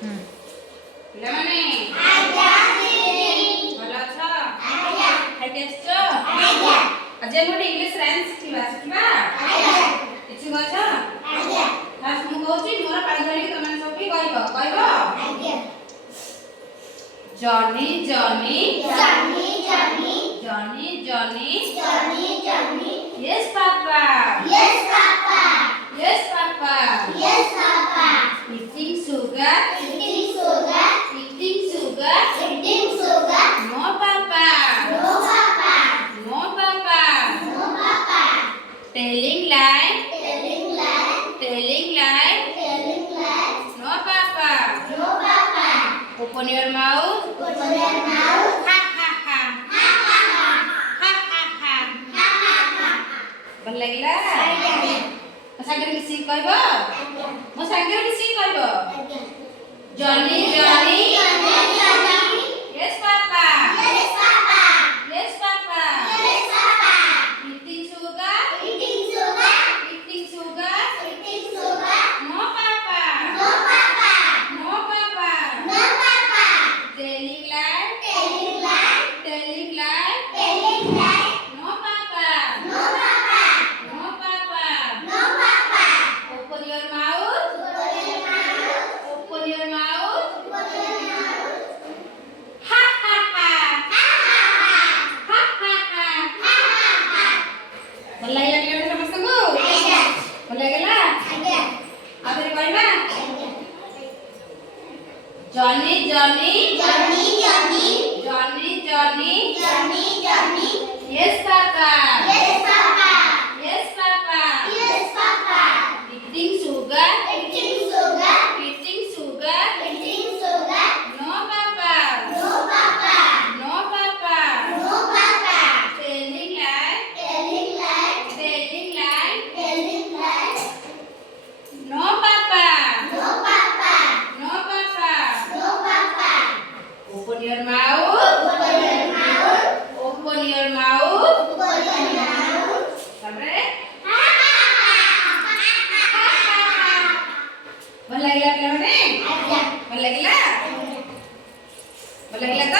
ପିଲାମାନେ ଭଲ ଅଛ? ଖାଇକି ଆସିଛ? ଆଜି ଆମେ ଗୋଟେ ଇଂଲିଶ ରାଇମ୍ ଶିଖିବା କିଛି ଅଛ? ଫାଷ୍ଟ ମୁଁ କହୁଛି ମୋର ପାଳି ଧରିକି ତମେ ସବୁ ବି କହିବ Johnny Johnny Johnny Johnny yes papa eating sugar no papa telling lie no papa open your mouth ha ha ha ଭଲ ଲାଗିଲା ମୋ ସାଙ୍ଗରେ ମିଶିକି କହିବ Johnny Johnny yes papa eating sugar no papa telling lie no papa open your mouth ha ha ha ଭଲ ଲାଗିଲା ସମସ୍ତଙ୍କୁ ଭଲ ଲାଗିଲା ଆଉ ଥରେ କହିବା Johnny Johnny yes papa eating sugar no papa telling lie no papa open your mouth ତାପରେ ଭଲ ଲାଗିଲା ପିଲାମାନେ ଭଲ ଲାଗିଲା ତ